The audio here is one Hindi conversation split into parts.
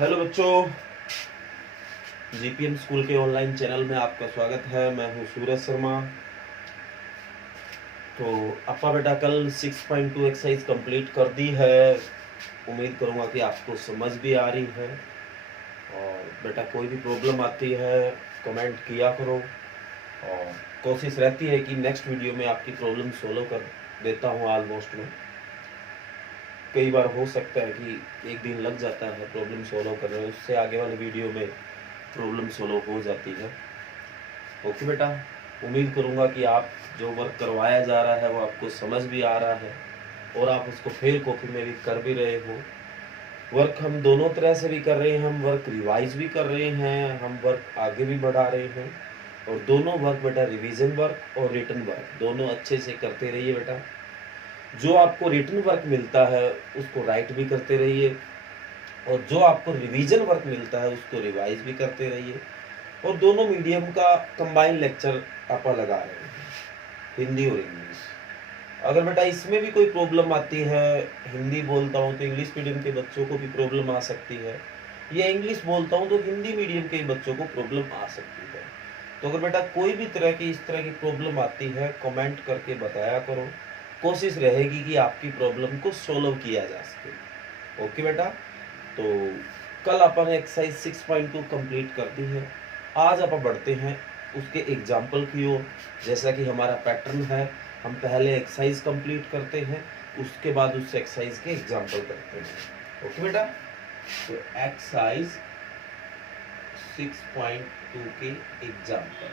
हेलो बच्चों, जीपीएम स्कूल के ऑनलाइन चैनल में आपका स्वागत है। मैं हूं सूरज शर्मा। तो अपा बेटा कल 6.2 एक्सरसाइज कंप्लीट कर दी है। उम्मीद करूंगा कि आपको समझ भी आ रही है। और बेटा कोई भी प्रॉब्लम आती है कमेंट किया करो, और कोशिश रहती है कि नेक्स्ट वीडियो में आपकी प्रॉब्लम सोल्व कर देता हूं। ऑलमोस्ट में कई बार हो सकता है कि एक दिन लग जाता है प्रॉब्लम सोल्व करने में, उससे आगे वाले वीडियो में प्रॉब्लम सोल्व हो जाती है। ओके बेटा, उम्मीद करूंगा कि आप जो वर्क करवाया जा रहा है वो आपको समझ भी आ रहा है और आप उसको फेर कॉपी में भी कर भी रहे हो। वर्क हम दोनों तरह से भी कर रहे हैं, हम वर्क रिवाइज भी कर रहे हैं, हम वर्क आगे भी बढ़ा रहे हैं। और दोनों वर्क बेटा, रिवीजन वर्क और रिटन वर्क, दोनों अच्छे से करते रहिए बेटा। जो आपको रिटन वर्क मिलता है उसको राइट भी करते रहिए, और जो आपको रिवीजन वर्क मिलता है उसको रिवाइज भी करते रहिए। और दोनों मीडियम का कंबाइन लेक्चर आप लगा रहे हैं, हिंदी और इंग्लिश। अगर बेटा इसमें भी कोई प्रॉब्लम आती है, हिंदी बोलता हूँ तो इंग्लिश मीडियम के बच्चों को भी प्रॉब्लम आ सकती है, या इंग्लिश बोलता हूँ तो हिंदी मीडियम के बच्चों को प्रॉब्लम आ सकती है। तो अगर बेटा कोई भी तरह की इस तरह की प्रॉब्लम आती है कमेंट करके बताया करो। कोशिश रहेगी कि आपकी प्रॉब्लम को सोल्व किया जा सके। ओके बेटा, तो कल अपन एक्सरसाइज 6.2 कंप्लीट कर दी है। आज अपन बढ़ते हैं उसके एग्जाम्पल की ओर। जैसा कि हमारा पैटर्न है, हम पहले एक्सरसाइज कंप्लीट करते हैं, उसके बाद उस एक्सरसाइज के एग्जाम्पल करते हैं। ओके बेटा, तो एक्सरसाइज 6.2 के एग्जाम्पल।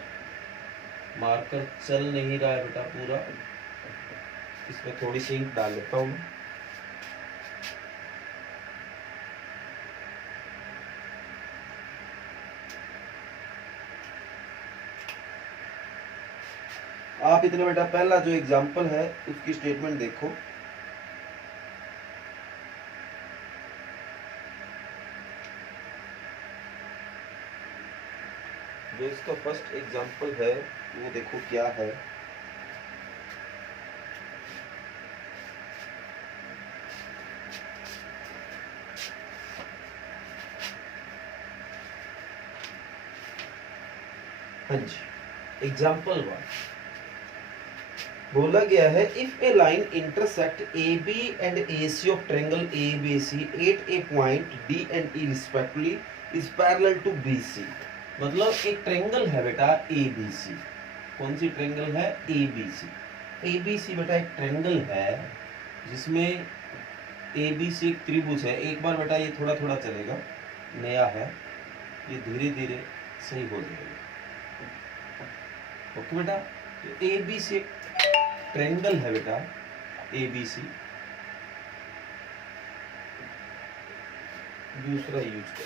मार्कर चल नहीं रहा है बेटा पूरा, इसमें थोड़ी सी इंक डाल लेता हूँ। आप इतना बेटा पहला जो एग्जाम्पल है उसकी स्टेटमेंट देखो। जो इसका फर्स्ट एग्जाम्पल है वो देखो क्या है। हाँ जी, एग्जाम्पल 1 बोला गया है, if a line intersect A B and A C of triangle A B C at a point D and E respectively is parallel to B C. मतलब एक ट्रायंगल है बेटा ए बी सी। कौन सी ट्रायंगल है? ए बी सी। ए बी सी बेटा एक ट्रायंगल है जिसमें ए बी सी एक त्रिभुज है। एक बार बेटा ये थोड़ा थोड़ा चलेगा, नया है, ये धीरे धीरे सही हो जाएगा। ओके बेटा, तो ए बी सी एक ट्रायंगल है बेटा ए बी सी। दूसरा यूज कर,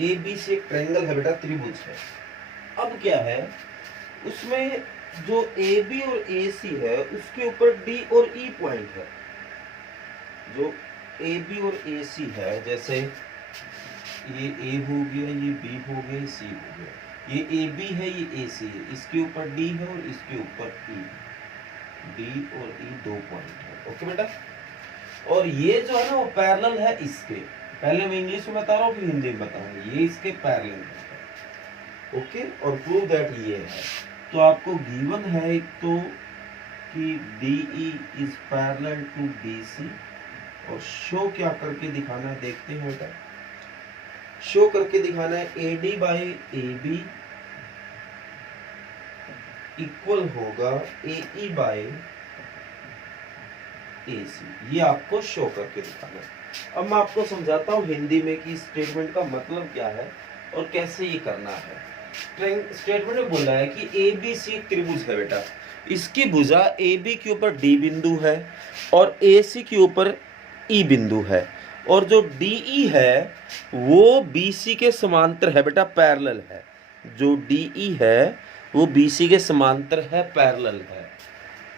ए बी सी एक ट्रायंगल है बेटा, त्रिभुज है। अब क्या है, उसमें जो ए बी और ए सी है उसके ऊपर डी और ई पॉइंट है। जो ए बी और ए सी है, जैसे ये ए हो गया, ये बी हो गया, सी हो गया, ये ए बी है, ये ए सी है, इसके ऊपर डी है और इसके ऊपर ई। डी और ई 2 पॉइंट है। ओके बेटा, और ये जो है ना वो पैरेलल है इसके। पहले मैं इंग्लिश में बता रहा हूँ फिर हिंदी में बताऊंगा। ये इसके पैरेलल है। ओके, और प्रूव दैट ये है। तो आपको गिवन है एक तो कि D E is parallel to B C, और शो क्या करके दिखाना है देखते हैं बेटा। शो करके दिखाना है A D by A B equal होगा ए ई बाई ए सी। ये आपको शो करके दिखाना है। अब मैं आपको समझाता हूँ हिंदी में कि स्टेटमेंट का मतलब क्या है और कैसे ये करना है। स्टेटमेंट में बोला है कि ए बी सी त्रिभुज है बेटा, इसकी भुजा ए बी के ऊपर डी बिंदु है और ए सी के ऊपर ई बिंदु है, और जो डी ई है वो बी सी के समांतर है बेटा, पैरेलल है। जो डी ई है वो बी सी के समांतर है, पैरेलल है।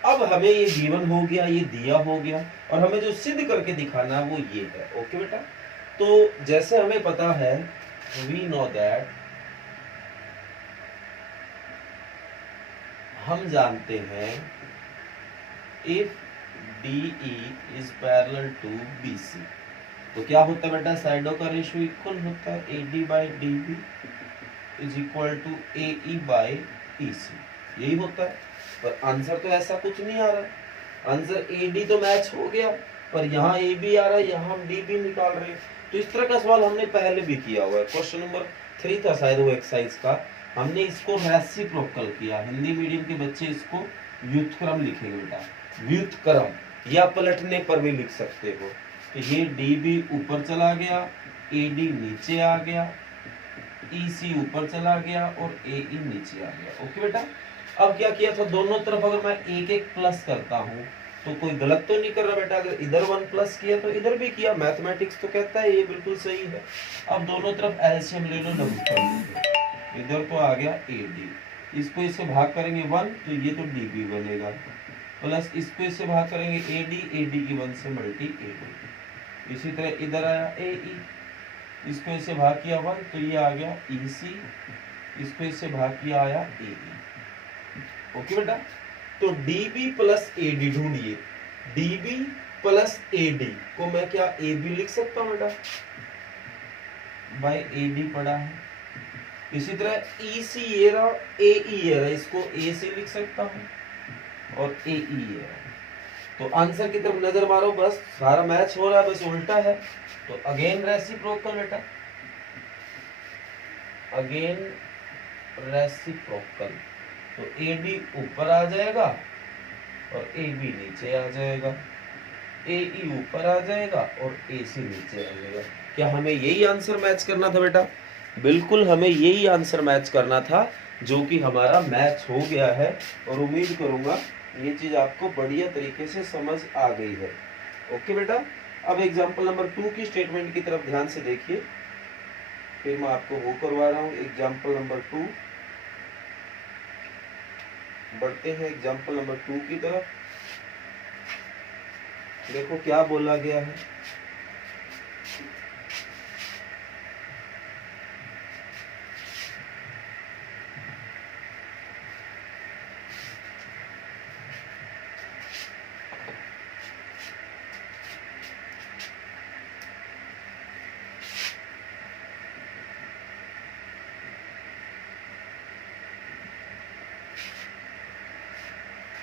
अब हमें ये गिवन हो गया, ये दिया हो गया, और हमें जो सिद्ध करके दिखाना है वो ये है। ओके बेटा, तो जैसे हमें पता है, वी नो दैट हम जानते हैं if DE is parallel to BC, तो क्या होता है बेटा, साइडों का रेशियो इक्वल होता है, AD by DB is equal to AE by EC, यही होता है। पर आंसर तो ऐसा कुछ नहीं आ रहा, आंसर AD तो मैच हो गया, पर यहाँ AB आ रहा है, यहाँ हम DB निकाल रहे हैं। तो इस तरह का सवाल हमने पहले भी किया हुआ है, क्वेश्चन नंबर 3 था शायद वो एक्सरसाइज का, हमने इसको रेसिप्रोकल किया। हिंदी मीडियम के बच्चे इसको व्युत्क्रम लिखेंगे बेटा, व्युत्क्रम, या पलटने पर भी लिख सकते हो। तो ये DB ऊपर चला गया, AD नीचे आ गया, EC ऊपर चला गया और AE नीचे आ गया। ओके बेटा, अब क्या किया था, दोनों तरफ अगर मैं एक एक प्लस करता हूँ तो कोई गलत तो नहीं कर रहा बेटा, अगर इधर 1 प्लस किया तो इधर भी किया, मैथमेटिक्स तो कहता है ये बिल्कुल सही है। अब दोनों तरफ एलसीएम ले लो, लघुत्तम, इधर तो आ गया AD, इसको इससे भाग करेंगे 1 तो ये तो DB बनेगा, प्लस इसको इससे भाग करेंगे AD की 1 से मल्टी AD, इसी तरह इधर आया AE, इसको इससे भाग किया 1 तो ये आ गया EC, इसको इससे भाग किया आया AE। ओके बेटा, तो DB प्लस AD ढूंढिए, DB प्लस AD को मैं क्या AB लिख सकता हूं बेटा, बाय AD पड़ा है। इसी तरह EC ये रहा, AE ये रहा, इसको AC लिख सकता हूं और AE ये रहा। तो आंसर की तरफ नजर मारो, बस सारा मैच हो रहा है, बस उल्टा है। तो अगेन रेसिप्रोकल बेटा, अगेन रेसिप्रोकल, तो AD ऊपर आ जाएगा और AB नीचे आ जाएगा, AE ऊपर आ जाएगा और AC नीचे आ जाएगा। क्या हमें यही आंसर मैच करना था बेटा? बिल्कुल हमें यही आंसर मैच करना था, जो कि हमारा मैच हो गया है, और उम्मीद करूंगा ये चीज आपको बढ़िया तरीके से समझ आ गई है। ओके बेटा, अब एग्जाम्पल नंबर 2 की स्टेटमेंट की तरफ ध्यान से देखिए, फिर मैं आपको वो करवा रहा हूँ। एग्जाम्पल नंबर 2, बढ़ते हैं एग्जाम्पल नंबर 2 की तरफ। देखो क्या बोला गया है,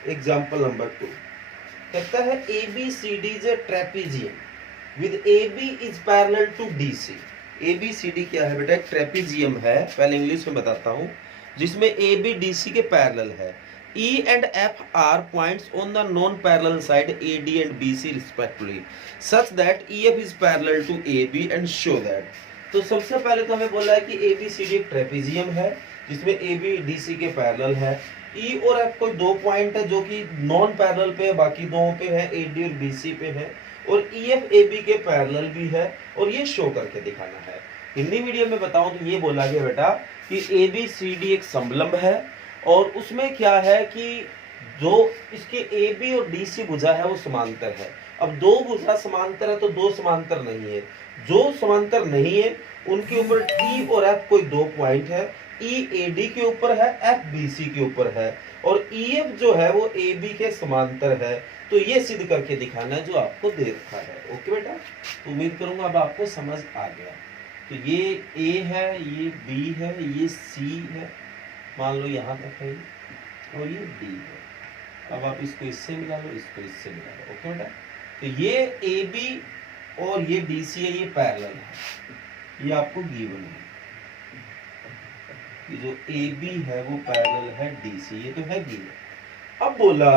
एग्जाम्पल नंबर 2 कहता है ABCD is a trapezium with AB is parallel to DC। ABCD क्या है बेटा? एक ट्रेपेजियम है, पहले इंग्लिश में बताता हूँ, जिसमें AB DC के पैरेलल है। E and F are points on the non-parallel side AD and BC respectively, such that EF is parallel to AB and show that। तो सबसे पहले तो हमें बोला है कि ABCD एक ट्रेपेजियम है जिसमें AB DC के पैरेलल है। E और F कोई दो पॉइंट है जो कि नॉन पैरेलल पे है, बाकी दो पे है, AD और BC पे है, और EF AB के पैरेलल भी है, और ये शो करके दिखाना है। हिंदी मीडियम में बताऊं तो ये बोला गया बेटा कि ABCD एक समलंब है, और उसमें क्या है कि जो इसके AB और DC भुजा है वो समांतर है। अब दो भुजा समांतर है तो दो समांतर नहीं है, जो समांतर नहीं है उनके ऊपर E और F कोई दो पॉइंट है, E AD के ऊपर है, F BC के ऊपर है, और EF जो है वो AB के समांतर है। तो ये सिद्ध करके दिखाना है जो आपको दे रखा है। ओके बेटा, तो उम्मीद करूंगा अब आपको समझ आ गया। तो ये A है, ये B है, ये C है, मान लो यहाँ तक है, और ये D है। अब आप इसको इससे मिला लो, इसको इससे मिला लो। ओके बेटा, तो ये AB और ये BC है, ये पैरेलल है, ये आपको गिवन है। ये जो AB है वो पैरेलल है DC, ये तो है गिवन। अब बोला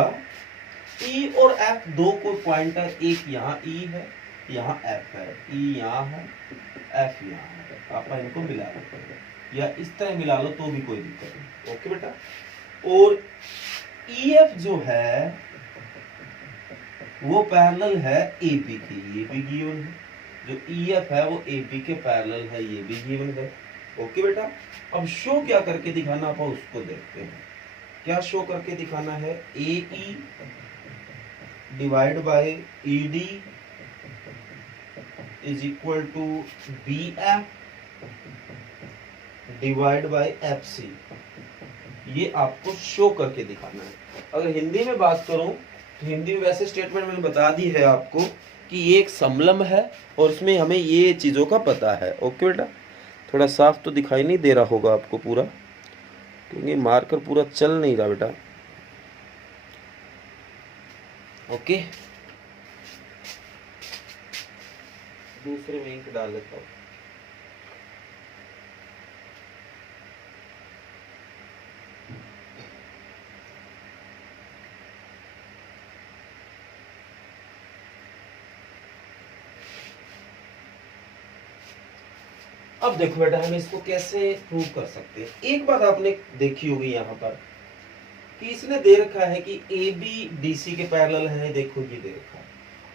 E और F दो कोई पॉइंट है, एक यहाँ E है, यहाँ F है, E यहाँ है, F यहाँ है, आप इनको मिला लो, या इस तरह मिला लो तो भी कोई दिक्कत नहीं। ओके बेटा, और EF जो है वो पैरेलल है AB की, ये भी गिवन है। जो EF है वो AB के पैरेलल है, ये भी गिवन है। ओके बेटा, अब शो क्या करके दिखाना आप उसको देखते हैं। क्या शो करके दिखाना है? AE divide by ED is equal to BF divide by FC। ये आपको शो करके दिखाना है। अगर हिंदी में बात करूं तो हिंदी में वैसे स्टेटमेंट मैंने बता दी है आपको कि ये एक समलम है और इसमें हमें ये चीज़ों का पता है। ओके बेटा, थोड़ा साफ तो दिखाई नहीं दे रहा होगा आपको पूरा, क्योंकि मार्कर पूरा चल नहीं रहा बेटा। ओके, दूसरे में इंक डाल लेता हूँ। अब देखो बेटा हम इसको कैसे प्रूव कर सकते हैं। एक बात आपने देखी होगी यहाँ पर कि इसने दे रखा है कि ए बी डी सी के पैरेलल है, देखो ये दे रखा है,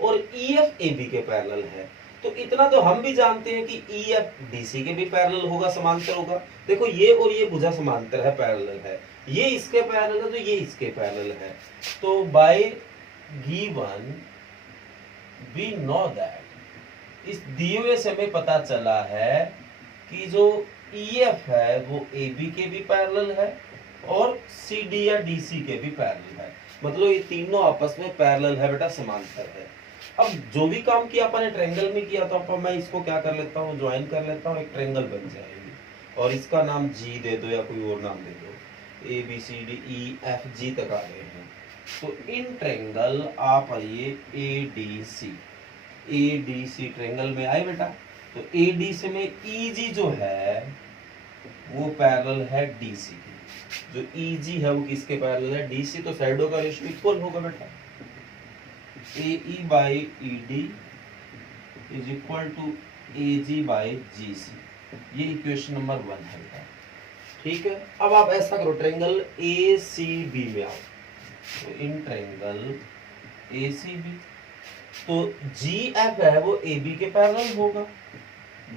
और ई एफ ए बी के पैरेलल है। तो इतना तो हम भी जानते हैं कि ई एफ डी सी के भी पैरेलल होगा, समांतर होगा। देखो ये और ये भुजा समांतर है, पैरेलल है, ये इसके पैरेलल है तो ये इसके पैरेलल है। तो by given we know that, इस दिए हुए से हमें पता चला है कि जो EF है वो AB के भी पैरेलल है और CD या DC के भी पैरेलल है। मतलब ये तीनों आपस में पैरेलल है बेटा, समांतर है। अब जो भी काम किया अपन ने ट्रायंगल में किया, तो अब मैं इसको क्या कर लेता हूँ, ज्वाइन कर लेता हूँ, एक ट्रायंगल बन जाएगी और इसका नाम G दे दो या कोई और नाम दे दो, ABCDEFG तक आ गए हैं। तो इन ट्रायंगल आप आइए ADC ट्रायंगल में आए बेटा। तो ADC में EG जो है वो पैरेलल है DC की, जो EG है वो किसके पैरेलल है, DC। तो साइडों का रेशियो इक्वल होगा बेटा, AE by ED is equal to AG by GC। ये इक्वेशन नंबर 1 है बेटा, ठीक है। अब आप ऐसा करो, ट्रायंगल ACB में आओ। तो इन ट्रायंगल ACB तो GF है वो AB के पैरेलल होगा,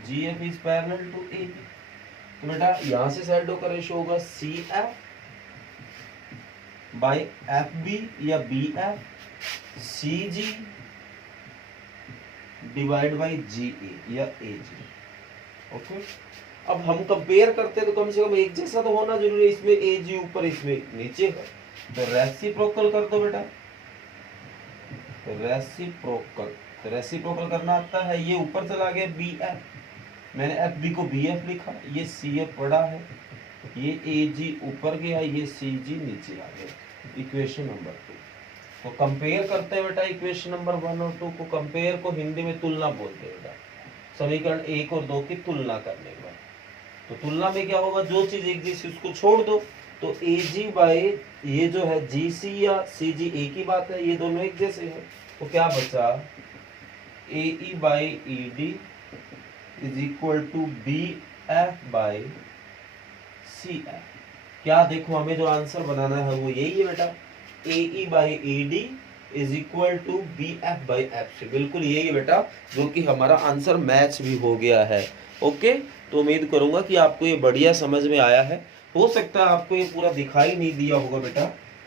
GF is parallel to AB। तो बेटा यहां से साइडों का रेशियो होगा CF बाई FB या BF CG divide by GA या AG। ओके, अब हम कंपेयर करते हैं तो कम से कम एक जैसा तो होना जरूरी है, इसमें AG ऊपर इसमें नीचे है, तो रेसिप्रोकल कर दो बेटा। रेसिप्रोकल करना आता है, ये ऊपर चला गया BF, मैंने FB को BF लिखा, ये CF बड़ा है, ये AG ऊपर गया, ये CG नीचे आ गया। इक्वेशन नंबर 2 तो कंपेयर करते हैं बेटा, इक्वेशन नंबर 1 और 2 को। कंपेयर को हिंदी में तुलना बोलते हैं बेटा, समीकरण 1 और 2 की तुलना करने के बाद। तो तुलना में क्या होगा, जो चीज एक जैसी उसको छोड़ दो। तो AG बाई ये जो है GC या CG एक ही बात है, ये दोनों एक जैसे हैं। तो क्या बचा, AE by ED is equal to BF by CF। क्या देखो हमें जो आंसर बनाना है वो यही है बेटा, AE by ED is equal to BF by FC। बिल्कुल यही है बेटा, जो कि हमारा आंसर मैच भी हो गया है। ओके, तो उम्मीद करूंगा कि आपको ये बढ़िया समझ में आया है। हो सकता है आपको ये पूरा दिखाई नहीं दिया होगा बेटा,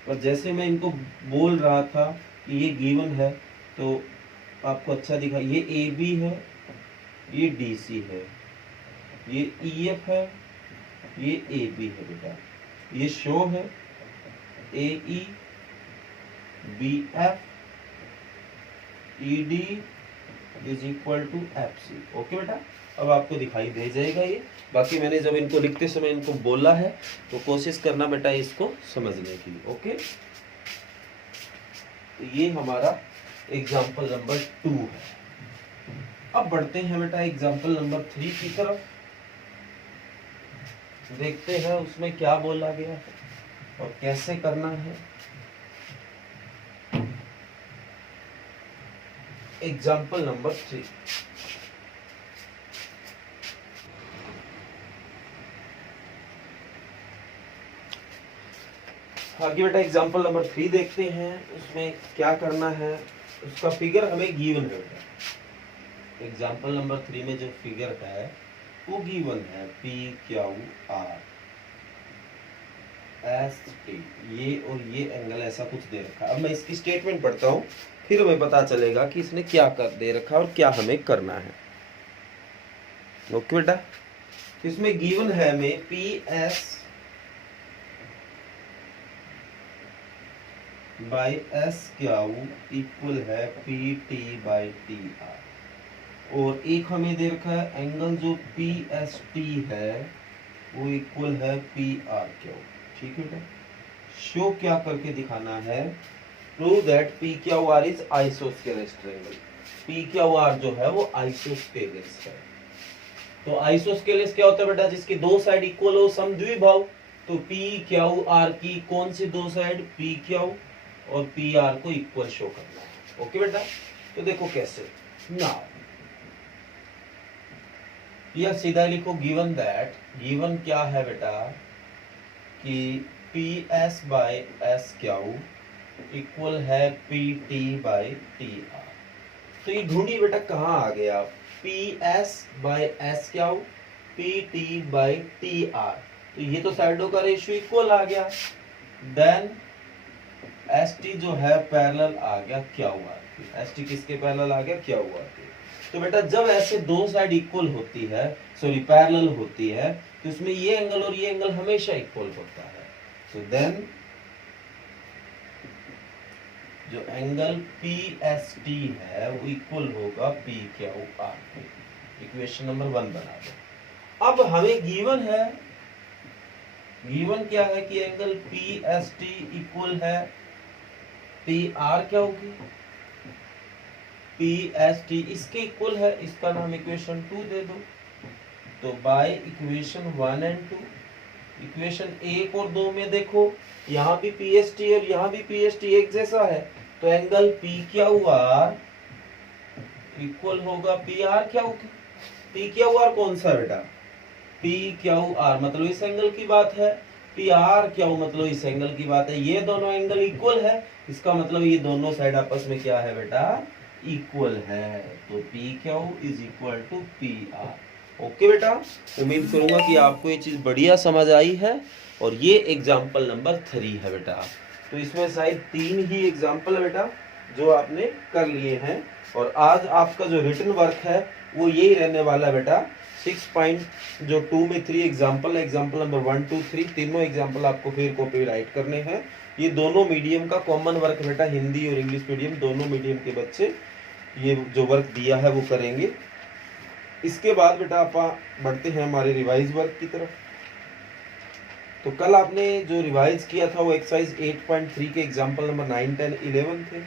पर जैसे मैं इनको बोल रहा था कि ये गिवन है तो आपको अच्छा दिखा। ये AB है, ये DC है, ये EF है, ये AB है बेटा, ये शो है AE BF ED is equal to FC। Okay बेटा, अब आपको दिखाई दे जाएगा ये। बाकी मैंने जब इनको लिखते समय इनको बोला है तो कोशिश करना बेटा इसको समझने की। ओके, तो ये हमारा एग्जाम्पल नंबर 2 है। अब बढ़ते हैं बेटा एग्जाम्पल नंबर 3 की तरफ, देखते हैं उसमें क्या बोला गया है और कैसे करना है। एग्जाम्पल नंबर 3, आगे बेटा एग्जाम्पल नंबर 3 देखते हैं। उसमें क्या करना है, उसका फिगर हमें गिवन है बेटा। एग्जाम्पल नंबर 3 में जो फिगर है वो गिवन है PQR ST, ये और ये एंगल ऐसा कुछ दे रखा है। अब मैं इसकी स्टेटमेंट पढ़ता हूँ, फिर हमें पता चलेगा कि इसने क्या कर दे रखा है और क्या हमें करना है। ओके बेटा, इसमें गिवन है हमें PS by S Q equal है P T by T R. और एक हमें दे रखा है एंगल जो पी एस टी है वो इक्वल है पी आर क्यू। ठीक है बेटा, शो क्या करके दिखाना है, prove that P Q R is isosceles triangle. P Q R जो है वो आइसोस्केलेस है। तो आइसोस्केलेस क्या होता है बेटा, जिसकी दो साइड इक्वल हो, समद्विबाहु। तो पी क्यू आर की कौन सी दो साइड, पी क्यू और पी आर को इक्वल शो करना है। ओके बेटा, तो देखो कैसे ना, यह सीधा लिखो गिवन दैट, गिवन क्या है बेटा कि P S by S Q equal है P T by T R. तो ये ढूंढिए बेटा कहाँ आ गया, P S by S Q P T by T R. तो ये तो साइडों का रेशियो इक्वल आ गया। देन एस टी जो है पैरेलल आ गया क्यू आर के। एस टी किसके पैरेलल आ गया, क्यू आर के। तो बेटा जब ऐसे दो साइड इक्वल होती है, सॉरी पैरेलल होती है, तो इसमें ये एंगल और ये एंगल हमेशा इक्वल होता है। तो देन जो एंगल पी एस टी है वो इक्वल होगा पी क्यू आर के। इक्वेशन नंबर 1 बना दो। अब हमें गिवन है, गिवन क्या है कि angle P S T equal है पी आर क्या होगी, पी एस टी इसके इक्वल है, इसका नाम इक्वेशन 2 दे दो। तो बाय इक्वेशन 1 एंड 2, इक्वेशन 1 और 2 में देखो यहाँ भी पी एस टी और यहाँ भी पी एस टी एक जैसा है। तो angle P Q R equal होगा पी आर क्या होगी। पी क्यू आर कौन सा बेटा, पी क्यू आर मतलब इस एंगल की बात है, पी आर क्यू मतलब इस एंगल की बात है। ये दोनों एंगल इक्वल है, इसका मतलब ये दोनों साइड आपस में क्या है बेटा, इक्वल है। तो P Q is equal to P R. Okay बेटा, उम्मीद करूंगा कि आपको ये चीज बढ़िया समझ आई है। और ये एग्जाम्पल नंबर 3 है बेटा। तो इसमें शायद 3 ही एग्जाम्पल है बेटा जो आपने कर लिए हैं। और आज आपका जो रिटन वर्क है वो यही रहने वाला है बेटा। 6.2 में 3 एग्जाम्पल है, एग्जाम्पल नंबर 1, 2, 3 तीनों एग्जाम्पल आपको फिर कॉपी राइट करने हैं। ये दोनों मीडियम का कॉमन वर्क है बेटा, हिंदी और इंग्लिश मीडियम दोनों मीडियम के बच्चे ये जो वर्क दिया है वो करेंगे। इसके बाद बेटा आप बढ़ते हैं हमारे रिवाइज वर्क की तरफ। तो कल आपने जो रिवाइज किया था वो एक्सरसाइज 8.3 के एग्जाम्पल नंबर 9, 10, 11 थे।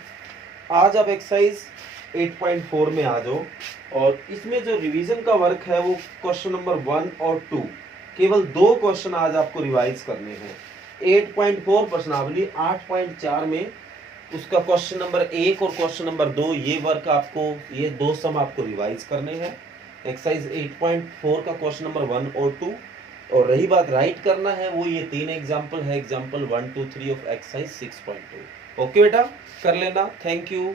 आज आप एक्सरसाइज 8.4 में आ जाओ। और इसमें जो रिवीजन का वर्क है वो क्वेश्चन नंबर 1 और 2, केवल 2 क्वेश्चन आज आपको रिवाइज करने हैं। 8.4 प्रश्नावली 8.4 में उसका क्वेश्चन नंबर 1 और क्वेश्चन नंबर 2 ये वर्क आपको, ये 2 सम आपको रिवाइज करने हैं। एक्सरसाइज 8.4 का क्वेश्चन नंबर 1 और 2। और रही बात राइट करना है, वो ये 3 एग्जाम्पल है, एग्जाम्पल 1, 2, 3 ऑफ एक्सरसाइज 6.2। ओके बेटा, कर लेना। Thank you.